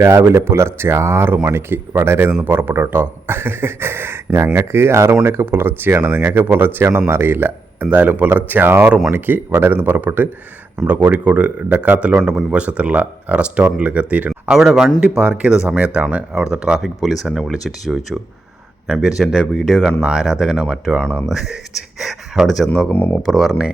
രാവിലെ പുലർച്ചെ 6 മണിക്ക് വടകരയിൽ നിന്ന് പുറപ്പെട്ടു കേട്ടോ. ഞങ്ങൾക്ക് 6 മണിയൊക്കെ പുലർച്ചെയാണ്, നിങ്ങൾക്ക് പുലർച്ചെയാണെന്നറിയില്ല. എന്തായാലും പുലർച്ചെ 6 മണിക്ക് വടകരയിൽ നിന്ന് പുറപ്പെട്ട് നമ്മുടെ കോഴിക്കോട് ഡെക്കാത്തലോൻ്റെ മുൻവശത്തുള്ള റെസ്റ്റോറൻറ്റിലേക്ക് എത്തിയിട്ടുണ്ട്. അവിടെ വണ്ടി പാർക്ക് ചെയ്ത സമയത്താണ് അവിടുത്തെ ട്രാഫിക് പോലീസ് എന്നെ വിളിച്ചിട്ട് ചോദിച്ചു, ഞാൻ വിചാരിച്ചു എൻ്റെ വീഡിയോ കാണുന്ന ആരാധകനോ മറ്റോ ആണോ എന്ന്. അവിടെ ചെന്ന് നോക്കുമ്പോൾ മൂപ്പർ പറഞ്ഞേ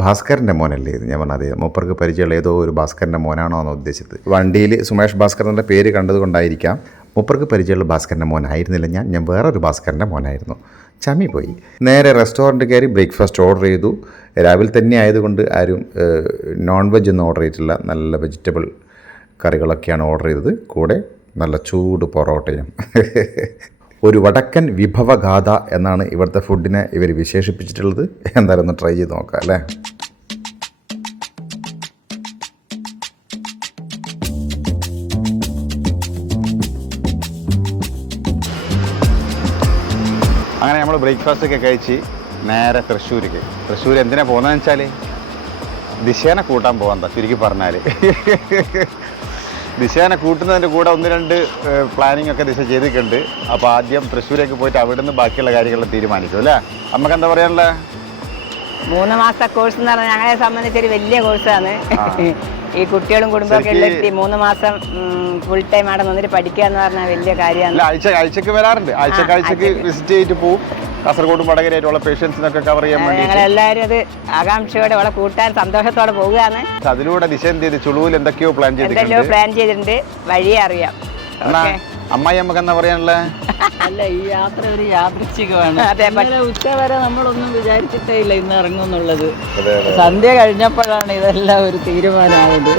ഭാസ്കറിൻ്റെ മോനല്ലേ ഇത്. ഞാൻ പറഞ്ഞത് അതെ, മൂപ്പർക്ക് പരിചയമുള്ള ഏതോ ഒരു ഭാസ്കറിൻ്റെ മോനാണോ എന്ന് ഉദ്ദേശിച്ചത്. വണ്ടിയിൽ സുമേഷ് ഭാസ്കറിൻ്റെ പേര് കണ്ടതുകൊണ്ടായിരിക്കാം മൂപ്പർക്ക് പരിചയമുള്ള ഭാസ്കറിൻ്റെ മോനായിരുന്നില്ല ഞാൻ വേറൊരു ഭാസ്കറിൻ്റെ മോനായിരുന്നു. ചമ്മി പോയി. നേരെ റെസ്റ്റോറൻറ്റ് കയറി ബ്രേക്ക്ഫാസ്റ്റ് ഓർഡർ ചെയ്തു. രാവിലെ തന്നെ ആയതുകൊണ്ട് ആരും നോൺ വെജ് ഒന്നും ഓർഡർ ചെയ്തിട്ടില്ല, നല്ല വെജിറ്റബിൾ കറികളൊക്കെയാണ് ഓർഡർ ചെയ്തത്. കൂടെ നല്ല ചൂട് പൊറോട്ടയും. ഒരു വടക്കൻ വിഭവഗാഥ എന്നാണ് ഇവിടുത്തെ ഫുഡിനെ ഇവർ വിശേഷിപ്പിച്ചിട്ടുള്ളത്. എന്തായാലും ഒന്ന് ട്രൈ ചെയ്ത് നോക്കാം അല്ലേ. അങ്ങനെ നമ്മൾ ബ്രേക്ക്ഫാസ്റ്റൊക്കെ കഴിച്ച് നേരെ തൃശ്ശൂർ എന്തിനാണ് പോകുന്നതെന്ന് വെച്ചാൽ ദിശേനെ കൂട്ടാൻ പോകാൻ ചുരുക്കി പറഞ്ഞാൽ. ദിശേനെ കൂട്ടുന്നതിൻ്റെ കൂടെ 1-2 പ്ലാനിങ് ഒക്കെ ദിശ ചെയ്തിട്ടുണ്ട്. അപ്പോൾ ആദ്യം തൃശ്ശൂരേക്ക് പോയിട്ട് അവിടെ നിന്ന് ബാക്കിയുള്ള കാര്യങ്ങൾ തീരുമാനിക്കും അല്ലേ. നമുക്ക് എന്താ പറയാനുള്ളത്? 3 മാസത്തെ കോഴ്സ് എന്ന് പറഞ്ഞാൽ ഞങ്ങളെ സംബന്ധിച്ചൊരു വലിയ കോഴ്സാണ്. ഈ കുട്ടികളും കുടുംബമൊക്കെ ഉള്ളെത്തി 3 മാസം ഫുൾ ടൈം അവിടെ നിന്നിട്ട് പഠിക്കുക എന്ന് പറഞ്ഞാൽ വലിയ കാര്യമാണ്. ആഴ്ചക്ക് വരാറുണ്ട്, ആഴ്ചക്ക് വിസിറ്റ് ചെയ്തിട്ട് പോകും. കാസർഗോഡും വടകരയായിട്ടുള്ള പേഷ്യൻസിനൊക്കെ കവർ ചെയ്യാൻ വേണ്ടി ഞങ്ങളെല്ലാവരും അത് ആകാംക്ഷയോടെ അവളെ കൂട്ടാൻ സന്തോഷത്തോടെ പോവുകയാണ്. അതിലൂടെ ദിശ എന്ത് ചെയ്ത് ചുളുവിൽ എന്തൊക്കെയോ പ്ലാൻ ചെയ്തിട്ടുണ്ട്. വഴിയെ അറിയാം. അമ്മായി നമുക്ക് എന്താ പറയാനുള്ളത്? അല്ല, ഈ യാത്ര ഒരു യാദൃച്ഛികമാണ്. ഉച്ചവരെ നമ്മളൊന്നും വിചാരിച്ചിട്ടേ ഇല്ല ഇന്ന് ഇറങ്ങുമെന്നുള്ളത്. സന്ധ്യ കഴിഞ്ഞപ്പോഴാണ് ഇതെല്ലാം ഒരു തീരുമാനമായത്.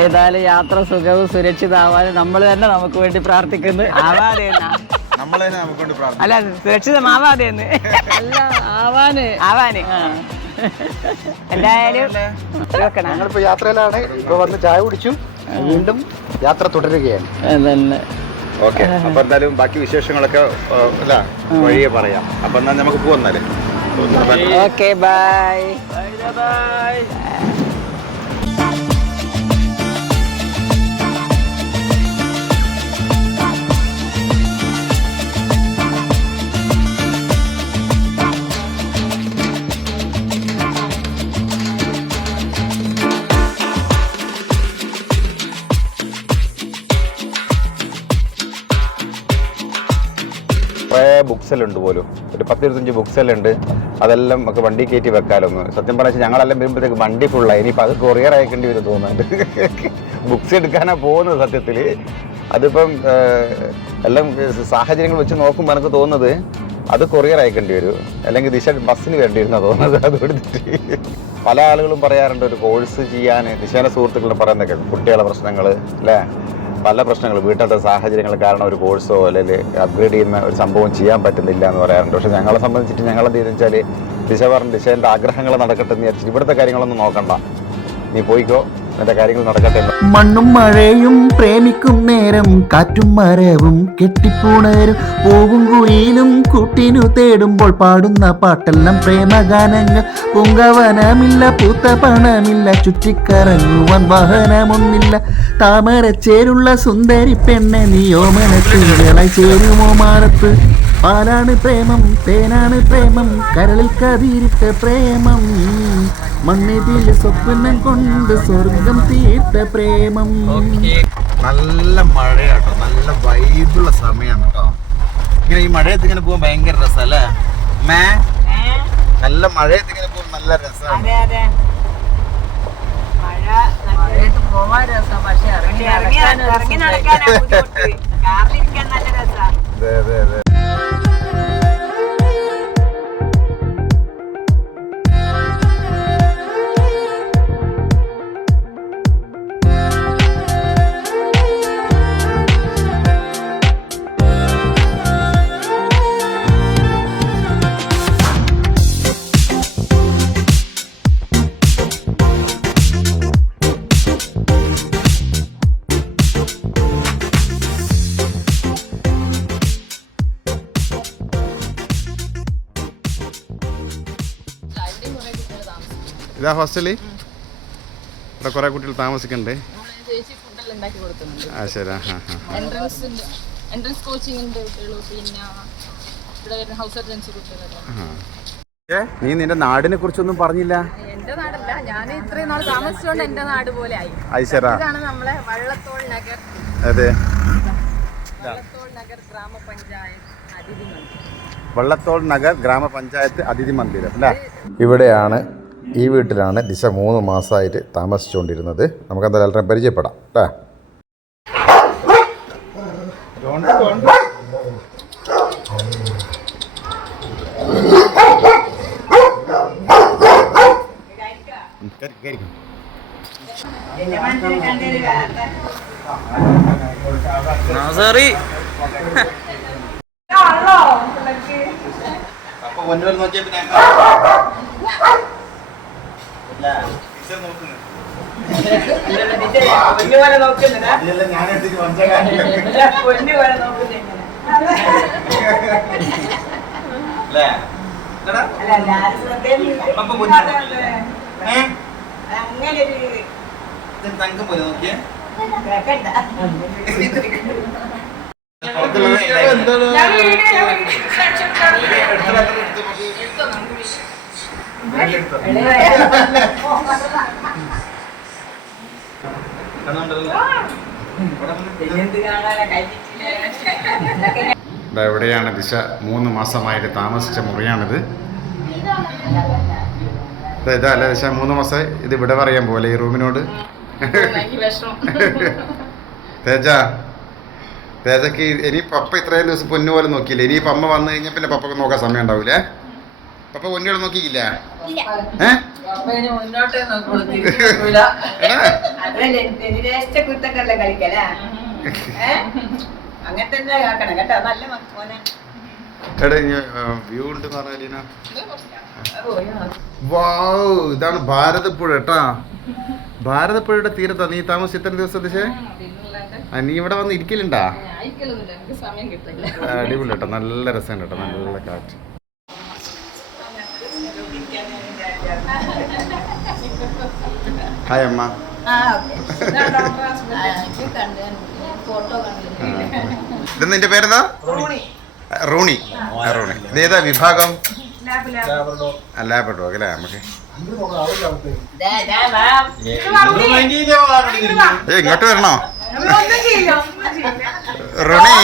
ഏതായാലും യാത്ര സുഖവും സുരക്ഷിതമാവാനും നമ്മൾ തന്നെ നമുക്ക് വേണ്ടി പ്രാർത്ഥിക്കുന്നു. അല്ല, സുരക്ഷിതമാവാതെ അല്ല, ആവാന് എന്തായാലും ഞങ്ങളിപ്പോ യാത്രയിലാണ്. ഇപ്പൊ വന്ന് ചായ കുടിച്ചു, വീണ്ടും യാത്ര തുടരുകയാണ്. അതന്നെ. ഓക്കെ, അപ്പൊ എന്തായാലും ബാക്കി വിശേഷങ്ങളൊക്കെ അല്ല വഴിയെ പറയാം. അപ്പൊ എന്നാ നമുക്ക് പോവാന്നാല്. Okay, by. കുറേ ബുക്സെല്ലുണ്ട് പോലും, ഒരു 10-25 ബുക്സെല്ലുണ്ട്. അതെല്ലാം നമുക്ക് വണ്ടി കയറ്റി വെക്കാലൊന്ന്. സത്യം പറഞ്ഞാൽ ഞങ്ങളെല്ലാം വരുമ്പോഴത്തേക്ക് വണ്ടി ഫുള്ളായി. ഇനിയിപ്പോൾ അത് കൊറിയർ അയക്കേണ്ടി വരും തോന്നുന്നുണ്ട്. ബുക്സ് എടുക്കാനാണ് പോകുന്നത് സത്യത്തിൽ. അതിപ്പം എല്ലാം സാഹചര്യങ്ങൾ വെച്ച് നോക്കുമ്പോൾ എനിക്ക് തോന്നുന്നത് അത് കൊറിയർ അയക്കേണ്ടി വരും, അല്ലെങ്കിൽ ദിശ ബസ്സിന് വരേണ്ടി വരുന്നതാണ് തോന്നുന്നത്. അത് എടുത്തിട്ട് പല ആളുകളും പറയാറുണ്ട് ഒരു കോഴ്സ് ചെയ്യാൻ. ദിശേനെ സുഹൃത്തുക്കളും പറയുന്നതൊക്കെ കുട്ടികളുടെ പ്രശ്നങ്ങൾ അല്ലേ, പല പ്രശ്നങ്ങൾ, വീട്ടിലത്തെ സാഹചര്യങ്ങൾ കാരണം ഒരു കോഴ്സോ അല്ലെങ്കിൽ അപ്ഗ്രേഡ് ചെയ്യുന്ന ഒരു സംഭവം ചെയ്യാൻ പറ്റുന്നില്ല എന്ന് പറയാറുണ്ട്. പക്ഷെ ഞങ്ങളെ സംബന്ധിച്ചിട്ട് ഞങ്ങളെന്ത് ചെയ്തെന്ന് വെച്ചാൽ ദിശ പറഞ്ഞ് ദിശേൻ്റെ ആഗ്രഹങ്ങൾ നടക്കട്ടെ എന്ന് വിചാരിച്ചിട്ട് ഇവിടുത്തെ കാര്യങ്ങളൊന്നും നോക്കണ്ട, നീ പോയിക്കോ, എന്റെ കാര്യങ്ങൾ നടക്കട്ടെ. മണ്ണും മഴയും പ്രേമിക്കും നേരം കാറ്റും മരവും കെട്ടിപ്പൂണരും പൂവും കുയിലും കൂട്ടിനു തേടുമ്പോൾ പാടുന്ന പാട്ടെല്ലാം പ്രേമഗാനങ്ങൾ. പൂങ്കവനമില്ല, പൂത്ത പണമില്ല, ചുറ്റിക്കറങ്ങുവാൻ വാഹനമൊന്നില്ല. താമരച്ചേരുള്ള സുന്ദരി പെണ്ണെ നീയോ മനസ്സിലായി ചേരുമോ മാനത്ത്. പാലാണ് പ്രേമം, തേനാണ് പ്രേമം, കരളിൽ കതിരിട്ട പ്രേമം, മണ്ണിതിൽ സ്വപ്നം കൊണ്ട് സ്വർഗം തീർത്ത പ്രേമം. നല്ല മഴയാട്ടോ, നല്ല വൈബുള്ള സമയമാണ് കേട്ടോ. ഇങ്ങനെ ഈ മഴയത്ത് ഇങ്ങനെ പോകാൻ ഭയങ്കര രസമല്ലേ? നല്ല മഴയത്ത് ഇങ്ങനെ പോകാൻ നല്ല രസമാണ്. പോവാൻ രസം, പക്ഷെ ഇറങ്ങി നടക്കാനാണ് ബുദ്ധിമുട്ട്. കാറിലിരിക്കാൻ നല്ല രസമാണ്. അതെ. ഇതാ ഹോസ്റ്റല്. ഇവിടെ കുറെ കുട്ടികൾ താമസിക്കുന്നുണ്ട്. ഉണ്ടാക്കി കൊടുക്കുന്നുണ്ട്. ആ ശരി. എൻട്രൻസ് കോച്ചിങ്ങിന്റെ കുട്ടികളും പിന്നെ ഇവിടെ വരുന്ന ഹൗസ് സർജൻസി കുട്ടികളെല്ലാം. നീ നിന്റെ നാടിനെ കുറിച്ചൊന്നും പറഞ്ഞില്ല. എന്റെ നാടല്ല, ഞാൻ ഇത്രയും നാൾ താമസിച്ചുകൊണ്ട് എന്റെ നാട് പോലെ ആയി. ഇതാണ് നമ്മളെ വള്ളത്തോൾ നഗർ. അതെ, വള്ളത്തോൾ നഗർ ഗ്രാമപഞ്ചായത്ത് അതിഥി മന്ദിരം. വള്ളത്തോൾ നഗർ ഗ്രാമപഞ്ചായത്ത് അതിഥി മന്ദിരം അല്ലേ? ഇവിടെയാണ്, ഈ വീട്ടിലാണ് ദിശ 3 മാസമായിട്ട് താമസിച്ചുകൊണ്ടിരുന്നത്. നമുക്ക് എന്തായാലും എല്ലാവരും പരിചയപ്പെടാം അല്ലേ? എവിടെയാണ് ദിശ 3 മാസമായിട്ട് താമസിച്ച മുറിയാണിത്. ഇതല്ലേ ദിശ 3 മാസമായി ഇത് ഇവിടെ പറയാൻ പോലെ ഈ റൂമിനോട്. തേജക്ക് ഇനി പപ്പ ഇത്രയും ദിവസം പൊന്നു പോലെ നോക്കിയില്ല. ഇനി ഇപ്പം അമ്മ വന്നു കഴിഞ്ഞാൽ പിന്നെ പപ്പക്ക് നോക്കാൻ സമയം ഉണ്ടാവൂലേ? പപ്പ പൊന്നുകൾ നോക്കിയില്ല? വ്യൂ ഉണ്ട് പറഞ്ഞ ഇതാണ് ഭാരതപ്പുഴ കേട്ടാ. ഭാരതപ്പുഴയുടെ തീരത്താ നീ താമസിച്ച് ഇത്ര ദിവസം ദിശേ? നീ ഇവിടെ വന്ന് ഇരിക്കലുണ്ടാ? അടിപൊളി കേട്ടോ, നല്ല രസം കേട്ടോ, നല്ല കാറ്റ്. ഹായ് അമ്മ. ഇത് നിന്റെ പേരെന്താ? റൂണി. റൂണി ഇതേതാ വിഭാഗം? ലാബ്രഡോഗ് അല്ലേ? നമുക്ക് ഇങ്ങോട്ട് വരണോ? റോണി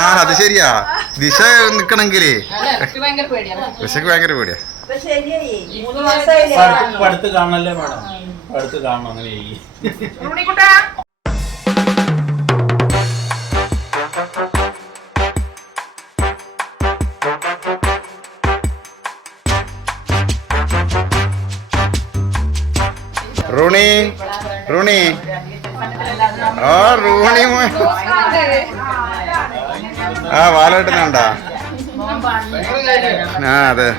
ആ അത് ശരിയാ. ദിശ നിക്കണെങ്കിലേ ദിശക്ക് ഭയങ്കര പേടിയാ. അടുത്ത് കാണല്ലേ മാഡം, അടുത്ത് കാണണം. അങ്ങനെ റൂണി റൂണി ആ റൂണി ആ വാലായിട്ടുന്നുണ്ടാ? ആ അതെ.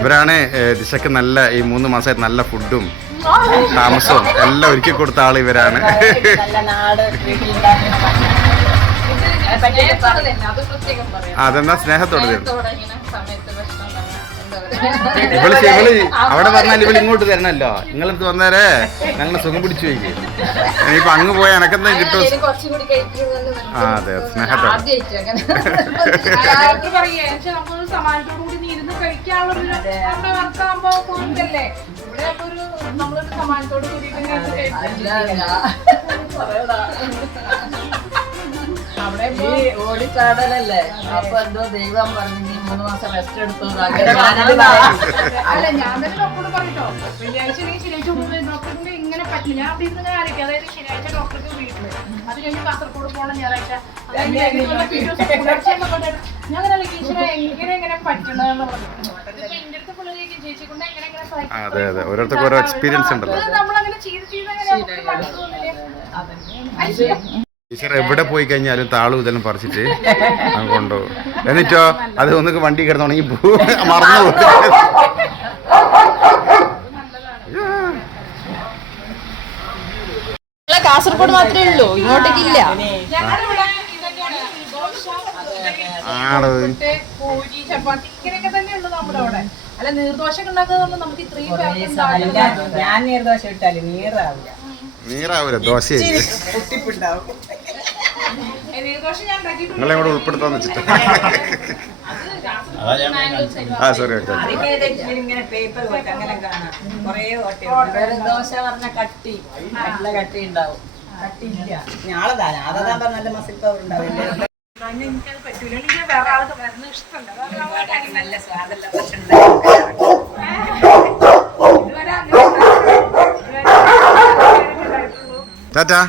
ഇവരാണ് ദിശക്ക് നല്ല ഈ 3 മാസമായിട്ട് നല്ല ഫുഡും താമസവും എല്ലാം ഒരുക്കി കൊടുത്ത ആൾ ഇവരാണ്. അതെന്നാ സ്നേഹത്തോടെ ഇവള് അവിടെ പറഞ്ഞാൽ ഇവള് ഇങ്ങോട്ട് തരണല്ലോ. നിങ്ങളടുത്ത് വന്നേരെ ഞങ്ങളെ സുഖം പിടിച്ചു വയ്ക്കും. ഇനിയിപ്പൊ അങ്ങ് പോയാൽ എനക്കെന്താ കിട്ടും? ആ അതെ, സ്നേഹത്തോടെ. ഓടിച്ചാടലല്ലേ? അപ്പൊ എന്തോ ദൈവം പറഞ്ഞു നീ 3 മാസം റെസ്റ്റ് എടുത്തു. അല്ല ഞാൻ തന്നെ ഡോക്ടറോട് പറഞ്ഞോ, വെള്ളിയാഴ്ച ഡോക്ടറിന്റെ ഇങ്ങനെ പറ്റില്ല. ഞാൻ അവിടെ ഇരുന്ന് ഇങ്ങനെ ആലോചിക്കും, അതായത് ശനിയാഴ്ച ഡോക്ടർക്ക് വീട്ടില്, അത് കഴിഞ്ഞ് കാസർഗോഡ് പോകണം ഞായറാഴ്ച. ഞാൻ അങ്ങനെ എങ്ങനെ പറ്റണെന്ന് പറഞ്ഞു. എന്റെ അടുത്ത് പിള്ളേർക്ക് ചേച്ചി കൊണ്ട് എങ്ങനെ അതെ അതെ, ഓരോരുത്തർക്ക് ഓരോ എക്സ്പീരിയൻസ് ഉണ്ടല്ലോ. നമ്മളങ്ങനെ ചെയ്ത് അങ്ങനെ ടീച്ചർ എവിടെ പോയി കഴിഞ്ഞാലും താളും ഇതെല്ലാം പറിച്ചിട്ട് കൊണ്ടുപോകും. എന്നിട്ടോ അത് ഒന്നൊക്കെ വണ്ടി കിടന്നുണ്ടെങ്കിൽ മറന്നു പോകും. കാസർഗോഡ് മാത്രമേ ഉള്ളൂ, ഇങ്ങോട്ടേക്ക് ഇല്ല. മറ്റേ പൂരി ചപ്പാത്തി ഇങ്ങനെയൊക്കെ തന്നെയുള്ളൂ നമ്മുടെ അവിടെ. അല്ല നീർദോശ ഉണ്ടാക്കുന്നത് നമുക്ക് ഇത്രയും ഞാൻ നീർദോശ ഇട്ടാല് നീറാവില്ല. നീറാവൂല ദോശ. നീർദോശ ഞാൻ ഉണ്ടാക്കിയിട്ടുണ്ട്. നിങ്ങളെ കൂടെ ഉൾപ്പെടുത്താന്ന് വെച്ചിട്ട്. സോറി. ഇങ്ങനെ പേപ്പർ പോലെ അങ്ങനെ കാണാം. കുറേ ദോശ പറഞ്ഞ കട്ടി നല്ല കട്ടി ഉണ്ടാവും. കട്ടിയില്ല. ഞാളതാ നല്ല മസിൽ പവർ ഉണ്ടാവില്ല. എനിക്കത് പറ്റൂല. എനിക്ക് വേറെ ആൾക്ക് വരുന്നത് ഇഷ്ടമല്ല. നല്ല സ്വാദല്ല ഭക്ഷണം. ഇതുവരെ അങ്ങനെ ടാറ്റാ.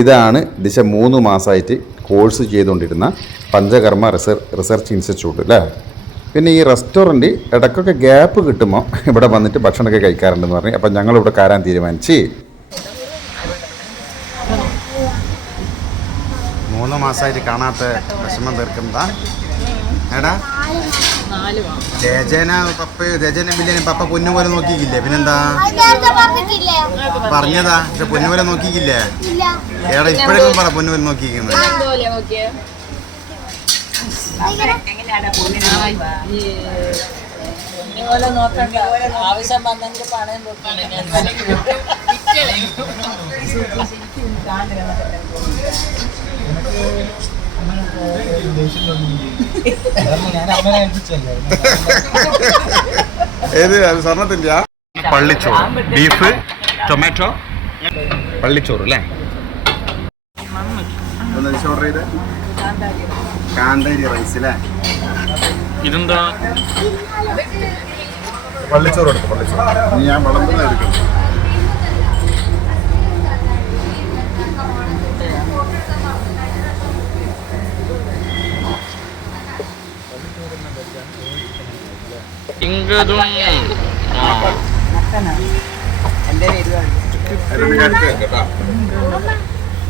ഇതാണ് ദിശ 3 മാസമായിട്ട് കോഴ്സ് ചെയ്തുകൊണ്ടിരുന്ന പഞ്ചകർമ്മ റിസർച്ച് ഇൻസ്റ്റിറ്റ്യൂട്ട് അല്ലേ. പിന്നെ ഈ റെസ്റ്റോറൻറ്റ് ഇടയ്ക്കൊക്കെ ഗ്യാപ്പ് കിട്ടുമ്പോൾ ഇവിടെ വന്നിട്ട് ഭക്ഷണമൊക്കെ കഴിക്കാറുണ്ടെന്ന് പറഞ്ഞു. അപ്പം ഞങ്ങളിവിടെ കയറാൻ തീരുമാനിച്ച്. 3 മാസമായിട്ട് കാണാത്ത വിഷമം തീർക്കുന്നതാ എടാ. രജന ബില്ലിനെ പപ്പ പൊന്നു പോലെ നോക്കിക്കില്ലേ? പിന്നെന്താ പറഞ്ഞതാ? പക്ഷെ പൊന്നു പോലെ നോക്കിക്കില്ലേ? ഏടാ ഇപ്പഴേക്കും പറ പൊന്നു പോലെ നോക്കിക്കുന്നത്. ആവശ്യം വന്നെങ്കിൽ പണയം ഏത് സ്വർണ്ണത്തിൻ്റെ പള്ളിച്ചോറ്, ബീഫ്, ടൊമാറ്റോ, പള്ളിച്ചോറ് അല്ലേ? ഓർഡർ ചെയ്ത് കാന്താരി റൈസ് അല്ലേ? ഇതെന്താ? പള്ളിച്ചോറ് എടുക്കും. പള്ളിച്ചോറ് ഞാൻ വിളമ്പുന്ന എടുക്കും.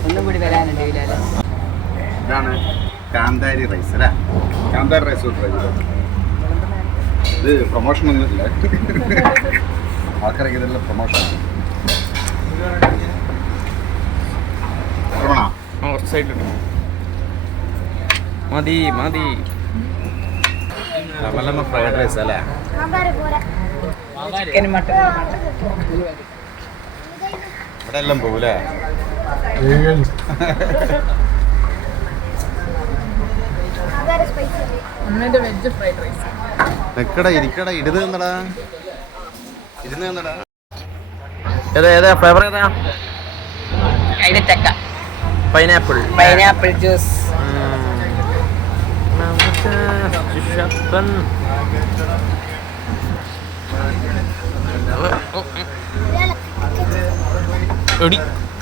ഒന്നും കൂടി വരാനുണ്ട്. ഇതാണ് കാന്താരി റൈസ് അല്ലേ? കാന്താരി റൈസ് ഇത് പ്രൊമോഷൻ ഒന്നും ഇല്ല. ആൾക്കാരൊക്കെ ഇതെല്ലാം പ്രൊമോഷൻ മതി മതി. ഫ്രൈഡ് റൈസ് അല്ലേ? ചിക്കൻ മട്ടൻ ഇവിടെ എല്ലാം പോകൂലേ? Veg fried rice. നിക്കട ഇരിക്കട ഇരുന്ന് നിന്നടാ. ഏതാ ഫ്ലേവർ ഏതാ? കൈതച്ചക്ക, പൈനാപ്പിൾ ജ്യൂസ്.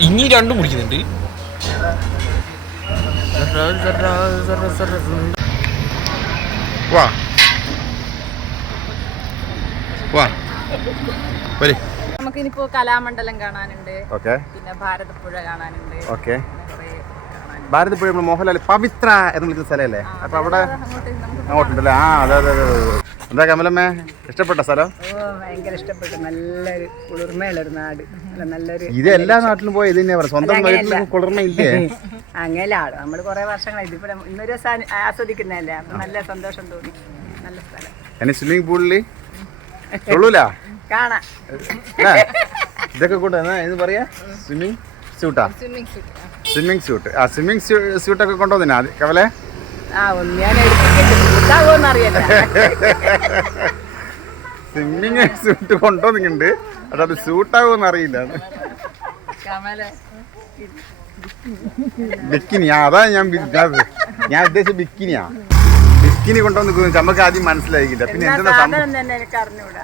ഇനി രണ്ടും കുടിക്കുന്നുണ്ട്. വാ വാ വരി. നമുക്കിനിപ്പോ കലാമണ്ഡലം കാണാനുണ്ട്, ഓക്കെ. പിന്നെ ഭാരതപ്പുഴ കാണാനുണ്ട്. ഓക്കെ. ഭാരതപ്പുഴ നമ്മൾ മോഹൻലാൽ പവിത്ര എന്ന് വിളിക്കുന്ന സ്ഥലമല്ലേ? അപ്പൊ അവിടെ അങ്ങോട്ടുണ്ടല്ലേ? ആ അതെ അതെ അതെ. എന്താ കമലമ്മേ, ഇഷ്ടപ്പെട്ട സ്ഥലം? ഭയങ്കര ഇഷ്ടപ്പെട്ടു. നല്ലൊരു കുളിർമയുള്ളൊരു നാട്. നല്ലൊരു ഇത് എല്ലാ നാട്ടിലും പോയി ഇത് തന്നെയാ പറയുക. സ്വന്തം വീട്ടിൽ കുളിർമ ഇല്ലേ? അങ്ങനെയാണ്. നമ്മൾ കുറെ വർഷങ്ങളായി ഇതിവിടെ ഇന്നൊരു ദിവസം ആസ്വദിക്കുന്നതല്ലേ. അപ്പൊ നല്ല സന്തോഷം തോന്നി. നല്ല സ്ഥലം. എന്നെ സ്വിമ്മിംഗ് പൂളില് കൊള്ളൂല കാണാം. ഇതൊക്കെ കൂടെ എന്ന് പറയാ സ്വിമ്മിങ് സ്യൂട്ടാ? Swimming suit. ആ സ്വിമ്മിങ് സ്യൂട്ടൊക്കെ കൊണ്ടുവന്നിനാ കവലെ? ആ ഒന്ന് ഞാൻ എടുത്തിട്ടാകുമെന്ന് അറിയല്ല. സ്വിമ്മിങ് സ്യൂട്ട് കൊണ്ടുവന്നിട്ടുണ്ട്. അത് സ്യൂട്ടാകുമെന്ന് അറിയില്ല. ബിക്കിനി, അതാ ഞാൻ ഉദ്ദേശിച്ച ബിക്കിനിയാ. ബിക്കിനി കൊണ്ടുവന്ന് നമുക്ക് ആദ്യം മനസ്സിലായിക്കില്ല. പിന്നെ എന്താ സാധനം തന്നെ എനിക്ക് അറിഞ്ഞൂടാ.